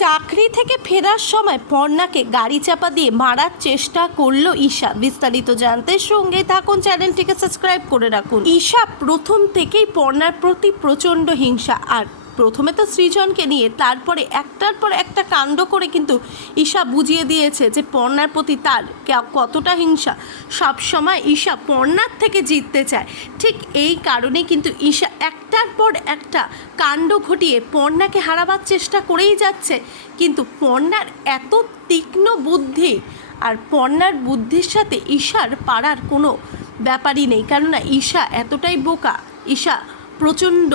চাকরি থেকে ফেরার সময় পর্ণাকে গাড়ি চাপা দিয়ে মারার চেষ্টা করলো ঈশা। বিস্তারিত জানতে সঙ্গে থাকুন, চ্যানেলটিকে সাবস্ক্রাইব করে রাখুন। ঈশা প্রথম থেকেই পর্ণার প্রতি প্রচণ্ড হিংসা, আর প্রথমে তো সৃজনকে নিয়ে, তারপরে একটার পর একটা কাণ্ড করে কিন্তু ঈশা বুঝিয়ে দিয়েছে যে পর্ণার প্রতি তার কতটা হিংসা। সবসময় ঈশা পর্ণার থেকে জিততে চায়। ঠিক এই কারণে কিন্তু ঈশা একটার পর একটা কাণ্ড ঘটিয়ে পর্ণাকে হারাবার চেষ্টা করেই যাচ্ছে। কিন্তু পর্ণার এত তীক্ষ্ণ বুদ্ধি, আর পর্ণার বুদ্ধির সাথে ঈশার পারার কোনো ব্যাপারই নেই। কেননা ঈশা এতটাই বোকা, ঈশা প্রচণ্ড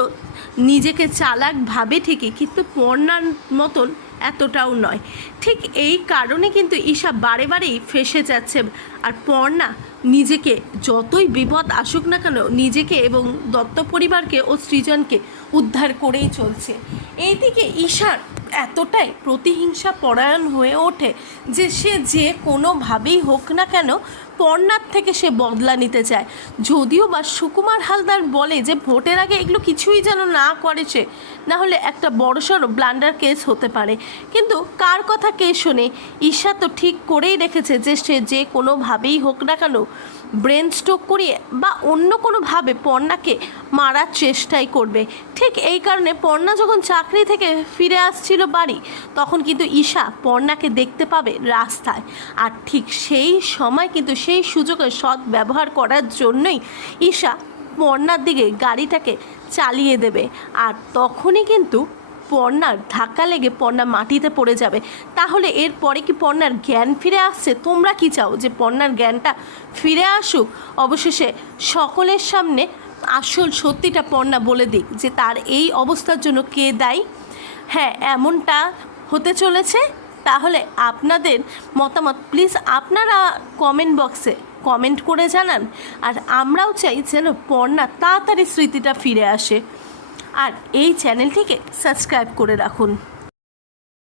নিজেকে চালাক ভাবে ঠিকই, কিন্তু পর্ণার মতন এতটাও নয়। ঠিক এই কারণে কিন্তু ঈশা বারে বারেই ফেঁসে যাচ্ছে। আর পর্ণা নিজেকে যতই বিপদ আসুক না কেন, নিজেকে এবং দত্ত পরিবারকে ও সৃজনকে উদ্ধার করেই চলছে। এইদিকে ঈশার এতটাই প্রতিহিংসা পরায়ণ হয়ে ওঠে যে সে যে কোনোভাবেই হোক না কেন পর্ণার থেকে সে বদলা নিতে চায়। যদিও বা সুকুমার হালদার বলে যে ভোটের আগে এগুলো কিছুই যেন না করেছে, না হলে একটা বড়সড় ব্লান্ডার কেস হতে পারে। কিন্তু কার কথা কে শোনে? ঈশা তো ঠিক করেই রেখেছে যে সে যে কোনোভাবেই হোক না কেন ব্রেন স্ট্রোক করিয়ে বা অন্য কোনোভাবে পর্ণাকে মারার চেষ্টাই করবে। ঠিক এই কারণে পর্ণা যখন চাকরি থেকে ফিরে আসছিল বাড়ি, তখন কিন্তু ঈশা পর্ণাকে দেখতে পাবে রাস্তায়। আর ঠিক সেই সময় কিন্তু সেই সুযোগের সৎ ব্যবহার করার জন্যই ঈশা পর্ণার দিকে গাড়িটাকে চালিয়ে দেবে। আর তখনই কিন্তু পর্ণার ধাক্কা লেগে পর্ণা মাটিতে পড়ে যাবে। তাহলে এরপরে কি পর্ণার জ্ঞান ফিরে আসছে? তোমরা কি চাও যে পর্ণার জ্ঞানটা ফিরে আসুক? অবশেষে সকলের সামনে আসল সত্যিটা পর্ণা বলে দিক যে তার এই অবস্থার জন্য কে দায়ী। হ্যাঁ, এমনটা হতে চলেছে। তাহলে আপনাদের মতামত প্লিজ আপনারা কমেন্ট বক্সে কমেন্ট করে জানান। আর আমরাও চাই যেন পর্ণা তাড়াতাড়ি স্মৃতিটা ফিরে আসে। আর এই চ্যানেলটিকে সাবস্ক্রাইব করে রাখুন।